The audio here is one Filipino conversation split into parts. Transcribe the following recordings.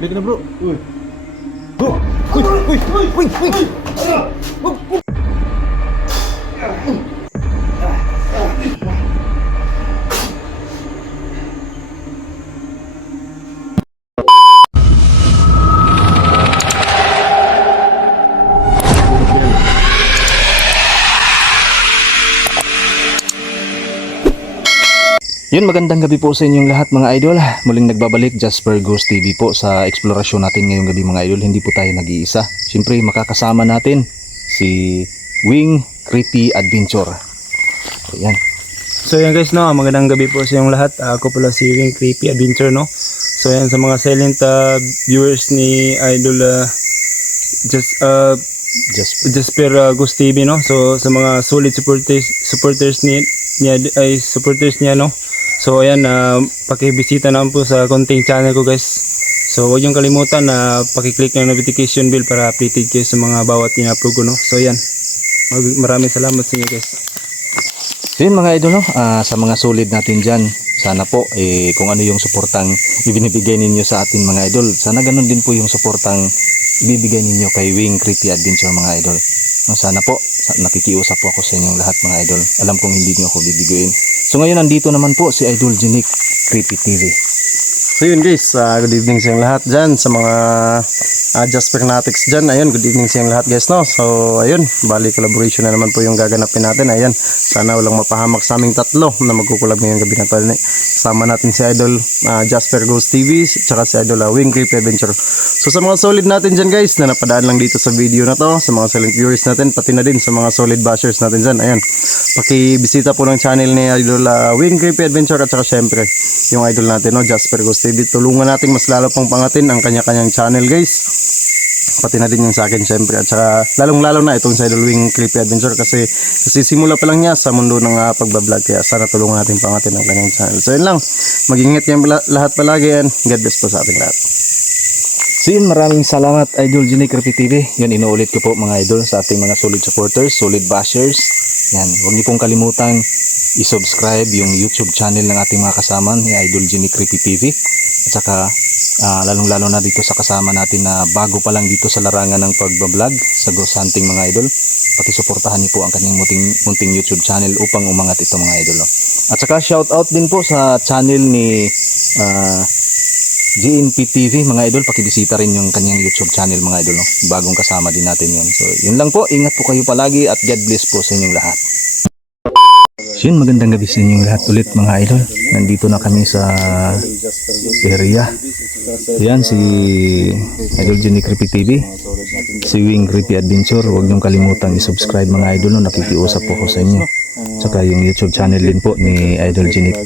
Balik na bro. Uy. Bro. Uy, uy, uy, uy, uy. Yun, magandang gabi po sa inyong lahat mga idol. Muling nagbabalik Jasper Ghost TV po sa eksplorasyon natin ngayong gabi mga idol. Hindi po tayo nag-iisa. Siyempre makakasama natin si Wing Creepy Adventure. Ayan. So yan guys, no, magandang gabi po sa inyong lahat. Ako pala si Wing Creepy Adventure, no. So yan, sa mga silent viewers ni Idol Jasper Ghost TV, no. So sa mga solid supporters niya, no. So ayan, pakibisita naman po sa content channel ko guys. So huwag niyong kalimutan na pakiclick ng notification bell para updated kayo sa mga bawat in-upload ko, no. So ayan, maraming salamat sa inyo guys. So yun mga idol, no? Sa mga solid natin dyan, sana po kung ano yung suportang ibinibigay ninyo sa atin mga idol, sana ganun din po yung suportang ibibigay ninyo kay Wing Creepy Adventure mga idol. No, sana po, nakikiusap po ako sa inyong lahat mga idol. Alam kong hindi niyo ako bibiguin. So ngayon nandito naman po si Idol Genic Creepy TV. So yun guys, good evening sa inyong lahat dyan, sa mga Jasper Fanatics dyan. Ayun, good evening sa inyong lahat guys, no. So ayun, bali collaboration na naman po yung gaganapin natin. Ayan, sana walang mapahamak sa aming tatlo na magkukulab ngayong gabi na to. Sama natin si Idol Jasper Ghost TV, tsaka si Idol Wing Creepy Adventure. So sa mga solid natin dyan guys, na napadaan lang dito sa video na to, sa mga silent viewers natin, pati na din sa mga solid bashers natin dyan. Ayan, pakibisita po ng channel ni Idol Wing Creepy Adventure, at saka syempre yung idol natin, no, Jasper Ghost TV. Tulungan natin mas lalo pang pangatin ang kanya-kanyang channel guys, pati na din yung sa akin syempre, at saka lalong-lalo na itong sa Idol Wing Creepy Adventure kasi simula pa lang niya sa mundo ng pagbablog, kaya sana tulungan natin pangatin ang kanyang channel. So yun lang, mag-ingat kayo lahat palagi, and God bless po sa ating lahat. So yun, maraming salamat Idol Genic Creepy TV. Yun, inuulit ko po mga idol sa ating mga solid supporters, solid bashers. Yan, huwag niyo pong kalimutang i-subscribe yung YouTube channel ng ating mga kasama ni Idol Genic Creepy TV. At saka lalong-lalo na dito sa kasama natin na bago pa lang dito sa larangan ng pagbablog sa ghost hunting mga idol. Pakisuportahan niyo po ang kanyang munting YouTube channel upang umangat ito mga idol. At saka shout out din po sa channel ni GNP TV mga idol, pakibisita rin yung kanyang YouTube channel mga idol, no? Bagong kasama din natin yun. So yun lang po, ingat po kayo palagi at God bless po sa inyong lahat. So yun, magandang gabi sa inyong lahat ulit mga idol. Nandito na kami sa area. Yan si Idol Genic Creepy TV, si Wing Creepy Adventure. Huwag niyong kalimutang i-subscribe mga idol, no? Nakikiusap po ako sa inyo. Saka yung YouTube channel din po ni Idol Genic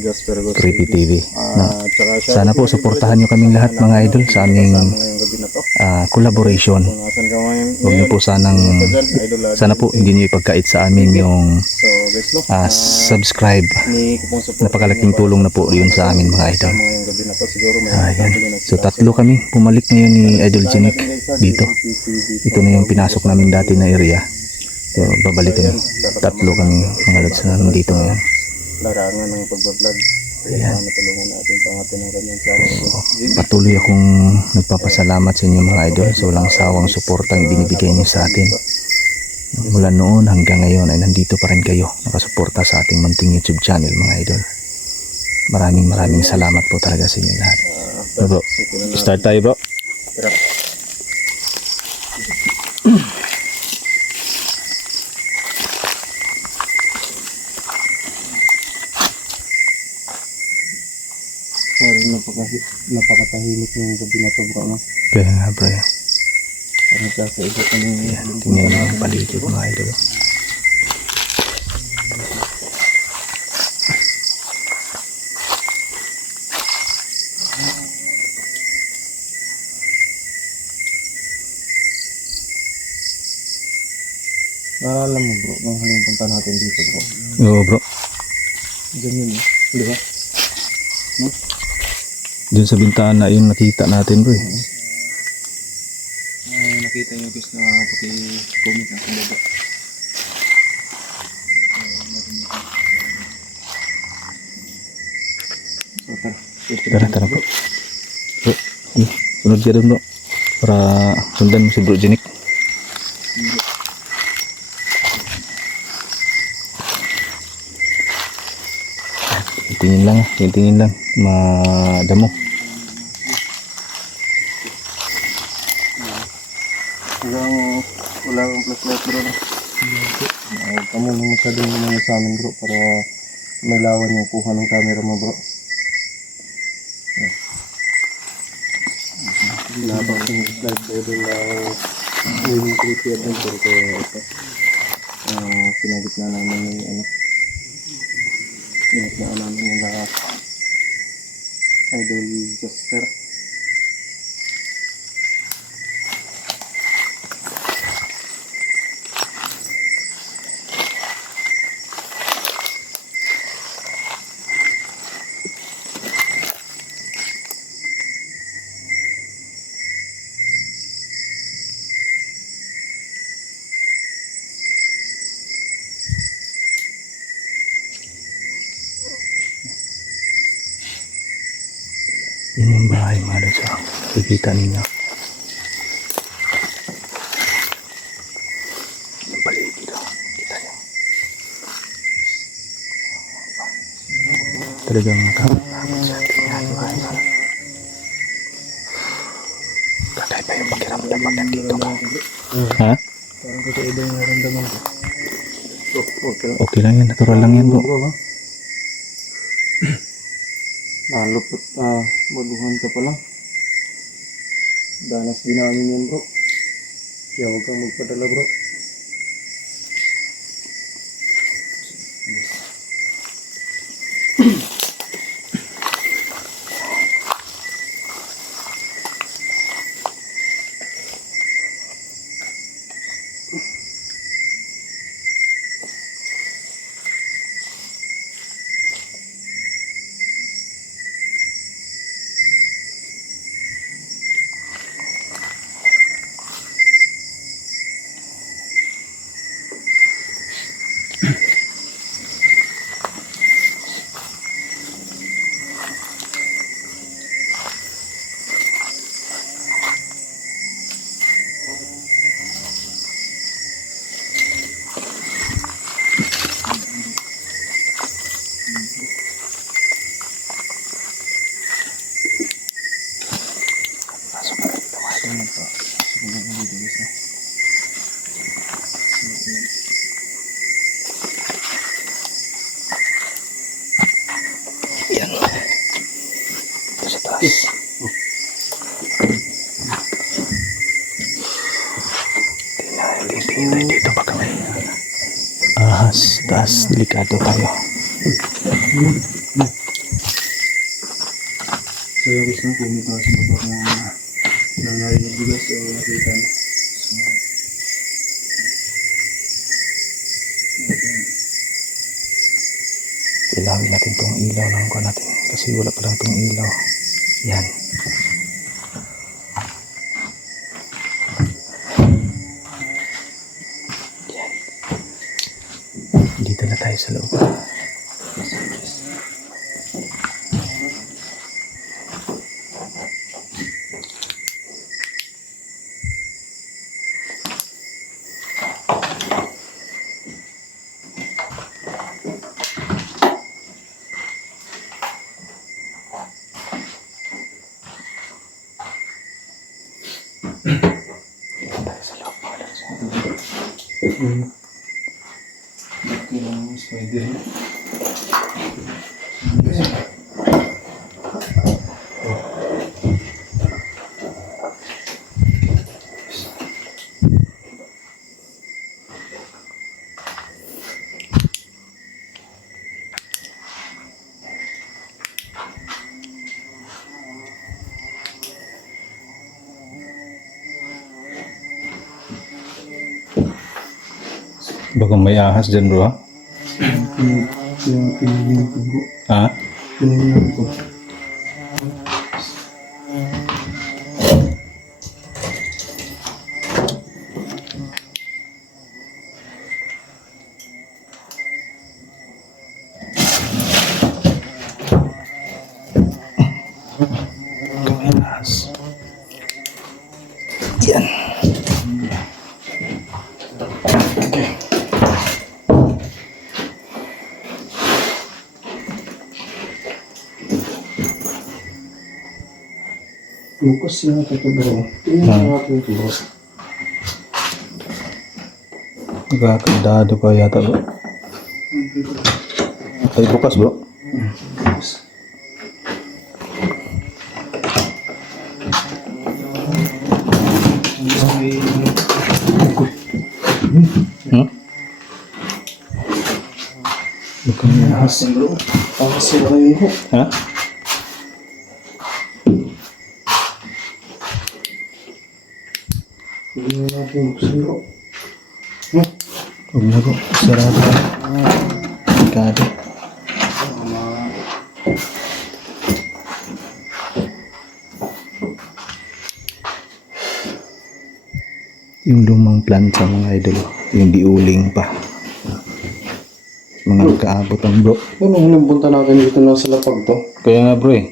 Creepy TV. No? Sana po suportahan nyo kaming lahat mga idol sa aming collaboration. Huwag nyo po sana po hindi nyo ipagkait sa amin yung subscribe. Napakalaking tulong na po yun sa amin mga idol. Ayan. So tatlo kami pumalik ngayon ni Idol Genic dito. Ito na yung pinasok namin dati na area. So, babalik kami. Tatlo kami mga lods na nandito ngayon. Larangan ng pagbablog. Ayan. Tulungan natin pangatin ang kanyang channel. Patuloy akong nagpapasalamat sa inyo mga idol sa walang sawang suportang ibinibigay niyo sa atin. Mula noon hanggang ngayon ay nandito pa rin kayo nakasuporta sa ating munting YouTube channel mga idol. Maraming salamat po talaga sa inyo lahat. Bro, start tayo bro. Parang napakatahimik yung gabi na to bro, no? Kaya nga bro. Parang kakaibot na yung Tingnan nyo ang paligid mga idol. Alam mo bro, nung huling punta natin dito bro, Oo bro. ganyan eh, di ba? Dun sa bintana yun nakita natin bro. Nakita nyo guys na paki-comment na sa baba. Tara bro. Bro, Sunod ka dun bro. Para sundan mo si Bro Jenik. Tingin lang. Madamo. Wala akong flashlight bro. Kamo lang masyadong naman sa amin bro para may lawan yung kuha ng camera mo bro. Nabang yung slide ko doon na yung creepy adventure ko ito. Pinagitna namin yung pinagitna namin yung lahat. Idol Jasper. Yan yung bahay mga lods. Kikita ninyo. Yung paligid. Kita nyo. Talagang nakakapagod sa ating buhay. Kakaiba yung pakiramdam pag nandito ka. Ha? Parang kakaiba yung naramdaman ko. Okay lang yan. Natural lang yan bro. Lupot, baguhan ka pala. Danas din namin yan bro. Kaya huwag kang magpadala bro. Yan. Ito sa taas. Tingin tayo dito baka may ahas. Taas, delikado tayo. So yung gusto nang pumunta sa baba na narinig guys o nakita na. Ilawin natin tong ilaw ng ko natin kasi wala pa lang tong ilaw. Yan. Yan. Dito na tayo sa loob. Spider. Baka may ahas dyan bro ha? Yung pinili ko bro. Ha? Pinili ko. May ahas. Yan. Bukas yata ito bro. Tingnan natin ito bro. Nagkakandado pa yata bro. Ay bukas bro. Hmm? Mukhang Asin bro. Asin kayo. ha? Tingnan natin buksan bro. Huwag na bro. Sarado. Delikado. Yung lumang planta mga idol, yung diuling pa. Mga nagkaabot ang bro. Ano huling punta natin dito na sa lapag to? Kaya nga bro eh.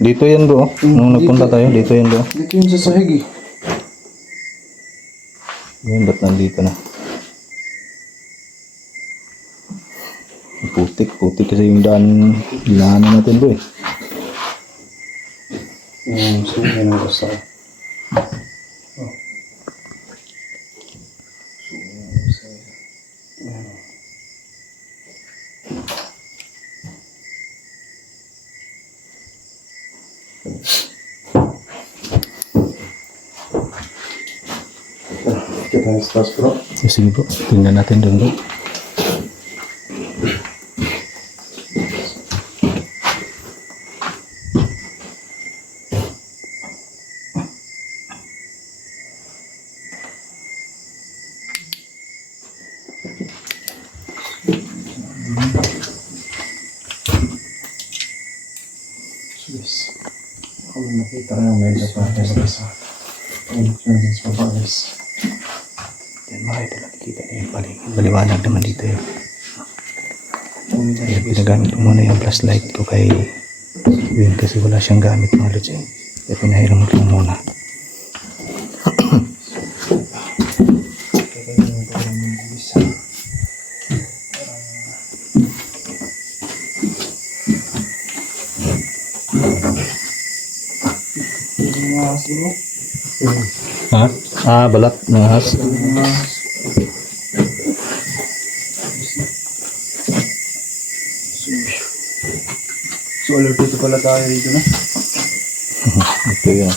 Dito yan bro. Nung nagpunta tayo, dito yan bro. Dito yun sa sahig eh. Yan, ba't nandito na? Putik kasi yung daanan natin bro eh. So yun ang gusto ko. Kita yung stars bro. Sige bro, tingnan natin doon bro. Yes. Ako nakita na yung medyo pa sa Chinese babaes. Yan mga ito, nakikita niyo yung paligid. Maliwanag naman dito yun. Kaya pinagamit ko muna yung flashlight ko kay Win kasi wala siyang gamit mga lods eh. Kaya pinahiram ko muna. Ha? Ah, balat ng ahas. So alerted pala tayo dito na. Ito yun.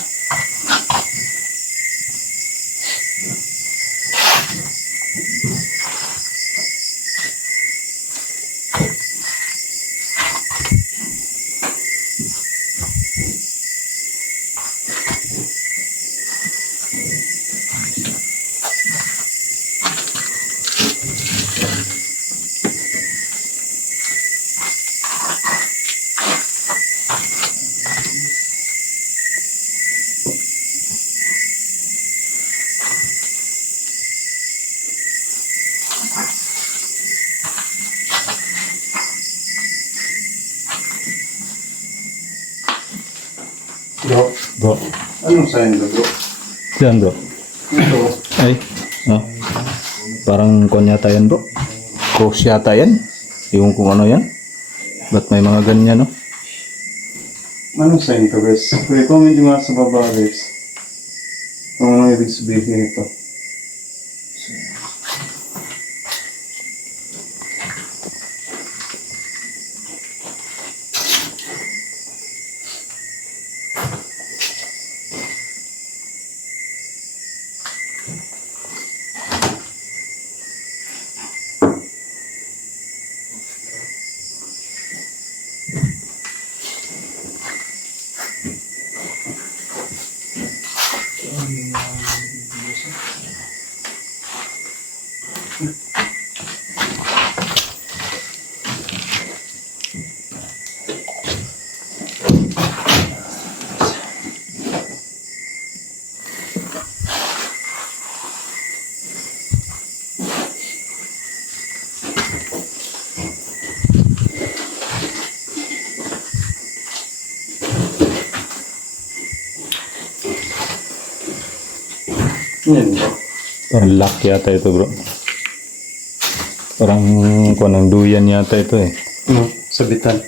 Bro, Bro. anong sign ba bro? Yan bro. Ito. Ay. Oh. Parang kon yata yan bro. Cross yata yan. Yung kung ano yan. Ba't may mga ganyan no? Anong sign to guys? Pwede comment nyo nga sa baba guys. Kung ano ibig sabihin ito. Yan bro. Parang lock yata ito bro. Parang kung ng duyan yata ito eh. Sabitan.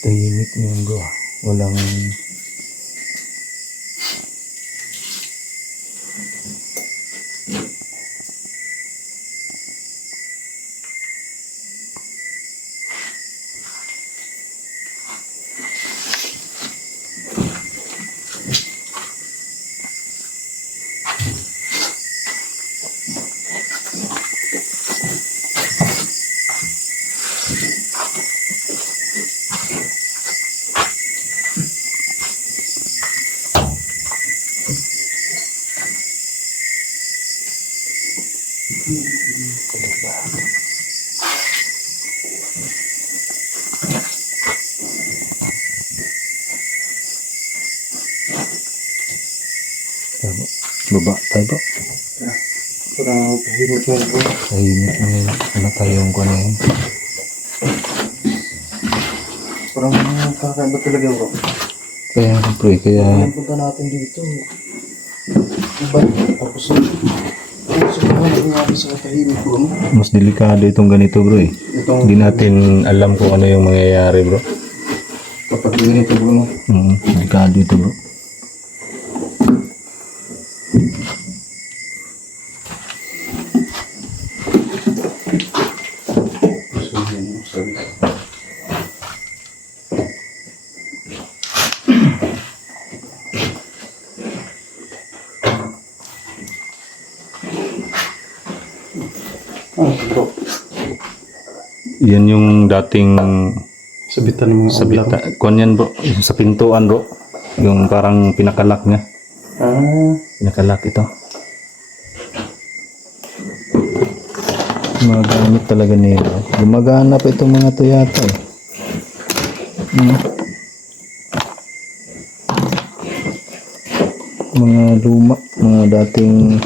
Tahimik na yun bro. Walang... Baba tayo bro. Parang tahimik na bro. Tahimik na yun. Ano tayong ko na yun. Parang kakaiba talaga bro. Kaya nga bro eh. Kaya Ang punta natin dito. Iba. Tapos sobrang nangyari sa tahimik bro. mas delikado itong ganito bro eh. Hindi natin alam kung ano yung mangyayari bro. Kapag ganito bro no. Delikado ito bro. Bro. Yan yung dating Sabitan ng mga sabita. Kuan yan bro. Yung sa pintuan bro. Yung parang pinakalak niya. Pinakalak ito. Mga gamit talaga nila. Gumagana pa itong mga to yata eh. Mga luma. Mga dating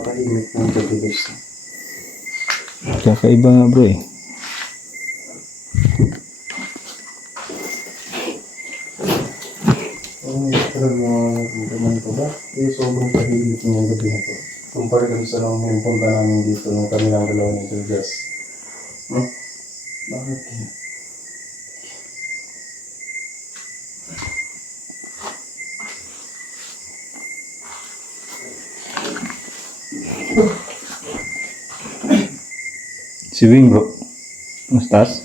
Tahimik ng gabi guys. kakaiba nga bro eh. Talagang naman ito ba? Sobrang tahimik ng gabi na to. Kumpara kami sa nung punta namin dito nung kami lang dalawa nito guys. Bakit kaya? Si Wing bro. Mas taas?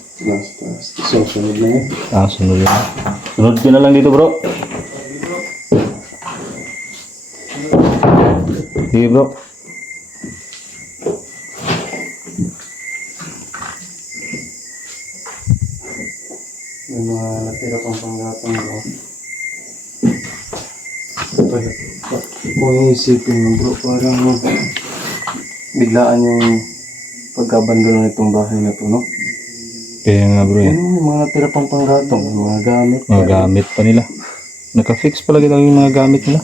Sunod na yun. Sunod na. Sunod ka na lang dito bro. Sige bro. May mga natira pang panggatong bro. Kung iisipin mo bro, parang biglaan yung pagkabandon nitong bahay na to, no? Kaya nga bro eh. Ano, yung mga natira pang panggatong, mga gamit. Mga gamit pa nila. Naka-fix pala kita yung mga gamit nila.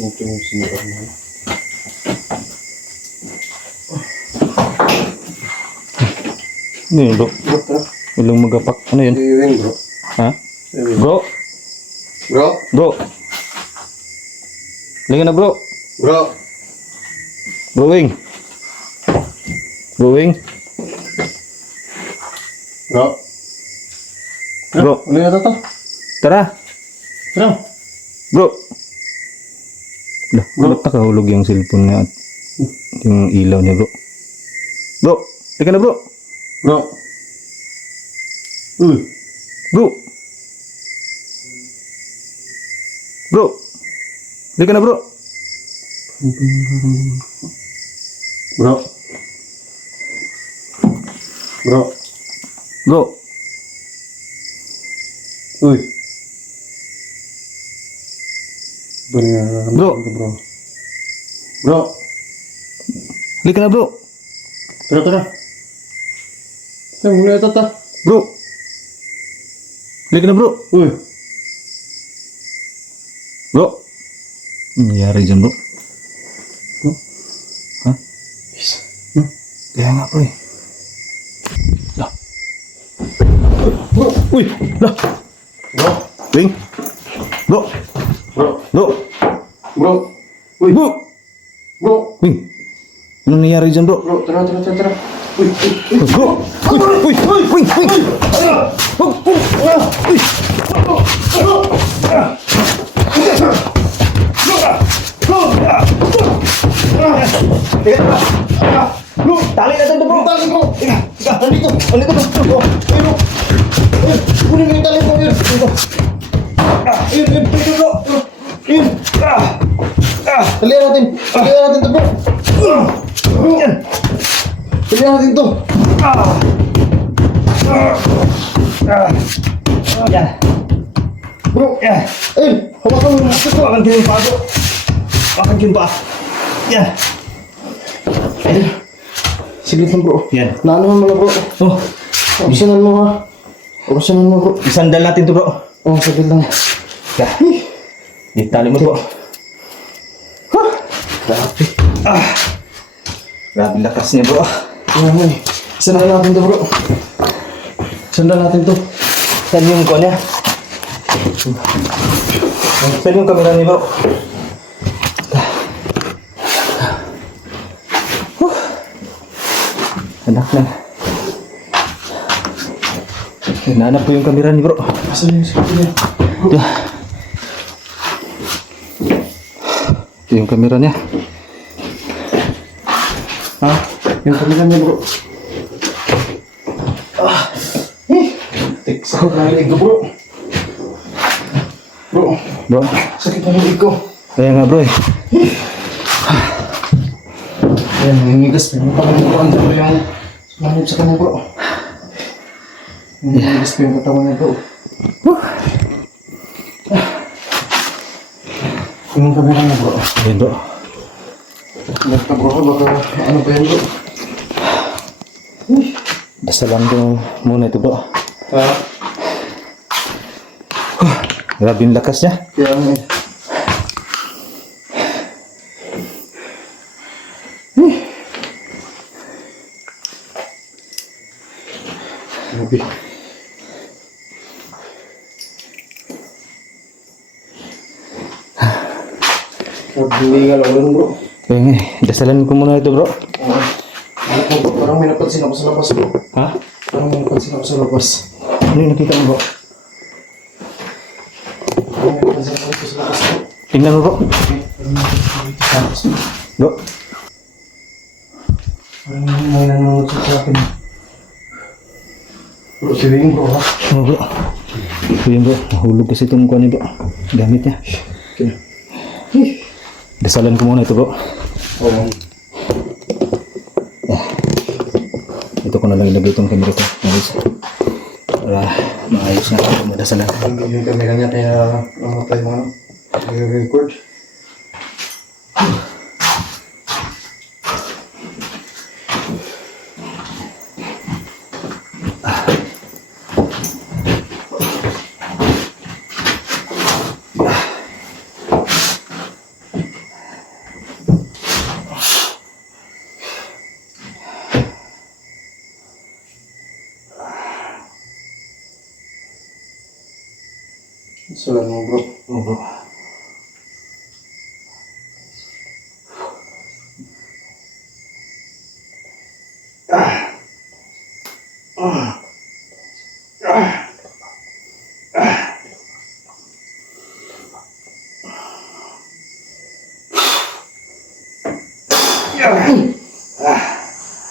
Ito yung sira mo. Ano yun bro? Ilang magapak. Ano yun? Ring bro. Ha? Bro? Bro? Bro? Linga na bro. Bro? Bro Wing. Bro Wing. Bro? Bro. Uli na to? Tara. Bro? Bro. Lah, ba't nakahulog yung cellphone niya at yung ilaw niya bro? Bro, teka na bro. Bro? Bro. Bro. Teka na bro. Bro? Bro? Bro. Bro. Bro. Halika na bro. Tara. Ay, muna ito ta. Bro. Halika na bro. Uy. Bro. Ano nangyari dyan bro? Bro? Ha? Kaya nga bro eh. Lah. Bro. Uy! Lah! Bro. Wing! Bro! Bro. Bro! Bro. Uy. Bro! Bro. Wing! Ano nangyari dyan bro? Bro, tara. Uy. Bro! Uy! Wing! Bro! Tali natin to bro! Tali bro. Nandito bro! Ayun bro. Ayun. Kunin mo yung tali bro. Ayun. Ayun bro. Ayun. Talihan natin to bro. Talihan natin to. Yan! Bro. Yan! Ayun. Hawakan mo yung bro. Hawakan ko yung paa bro! Hawakan ko yung paa! Yan! Ayun! Sige lang bro. Yan! Naano mo na bro. Oh! Opsyonan mo ha. Opsyonan mo bro. Isandal natin to bro! Oh, saglit lang. Yan! Ditali mo bro! Grabe. Grabe lakas niya bro! Ayan mo eh. Sandal natin to bro. Sandal natin to. Saan yung ko niya? Saan yung kamera niya bro? Anak na. Hinahanap ko yung kamera ni bro. Asan yung sakit niya? Ito. Ito yung kamera niya. Ha? Yung kamera niya bro. Sakit na hilig ko bro. Bro, Bro, sakit na hilig ko. kaya nga bro eh. Ayan, nangingigas. May pangalaman dyan bro yung manib sa kanya bro. Nangingigas pa yung katawan niya bro. Yung kamera niya bro. Ayun bro. Nagka bro, baka ano pa yan bro? Dasalan ko muna ito bro. Ha? Grabe yung lakas niya. Kaya nga eh. Grabe. Hindi nga lang bro. Kaya nga eh. Dasalan ko muna ito bro. Ano po bro? Parang may napansin ako sa labas bro. Ha? Parang may napansin ako sa labas. Ano yung nakita mo bro? Parang may napansin ako sa labas bro. Tingnan mo bro. Bro. Parang may nanonood sa akin. Bro, siwing bro ha? Oh bro. Ito yun bro. Nahulog kasi itong kuha niya bro. Gamit niya. Okay. Dasalan ko muna ito bro. Oo. Ito ko na lang ilagay itong camera ko. Ayos. Para maayos na ako madasalan. Yung kamera niya kaya namatay mo ano? Nag-record. Sulat mo bro. Oh bro.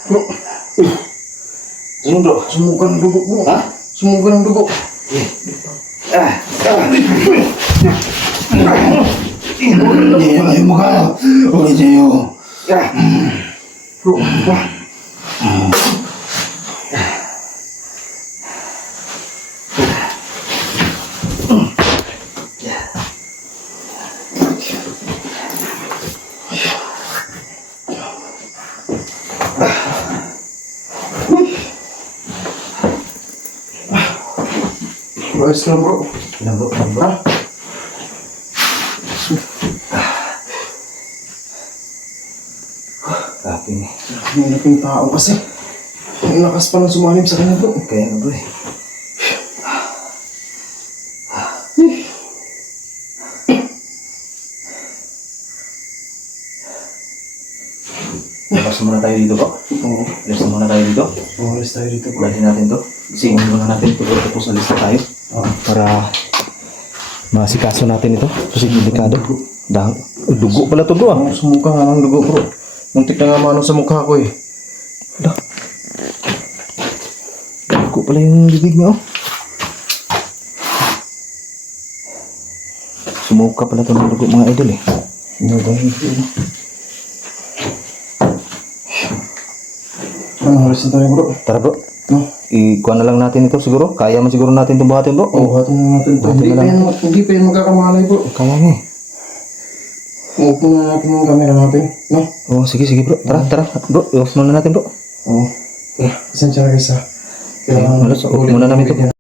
Bro. Uy. Ano bro? Sumugan ng dugo bro. Ha? Sumugan ng dugo. Ayaw mo ka. Ulit sa'yo. Bro. Bro. ayos ka lang bro. Ilan bro? Ilan bro? Ha? Grabe eh. Ang laking tao kasi. Ang lakas pa ng sumalim sa kanya bro. Kaya nga bro eh. Labas muna tayo dito bro. Oo. Alis na muna tayo dito. Umalis tayo dito bro. Dalhin natin to. Singin muna natin ito bro. Tapos alis na tayo. Para masikaso natin ito. Kasi delikado. Dugo pala to bro ah. Ang sumuka nga ng dugo bro. Muntik na nga manong sa mukha ko eh. Dugo pala yung bibig niya oh. Sumuka pala to ng dugo mga idol eh. Ano ba yun? Ano, alis na tayo bro. Tara bro. No? Ikuha na lang natin ito siguro. Kaya man siguro natin itong buhatin bro. Oo, hatin na natin ito. Hatin na lang. Hindi pa yan magkakamalay bro. Kaya nga eh. Off na natin yung camera natin. No? Oh, sige bro. Tara bro. I-off muna natin bro. Oo. Isang tsaka guys ha. Ayun, off muna namin ito.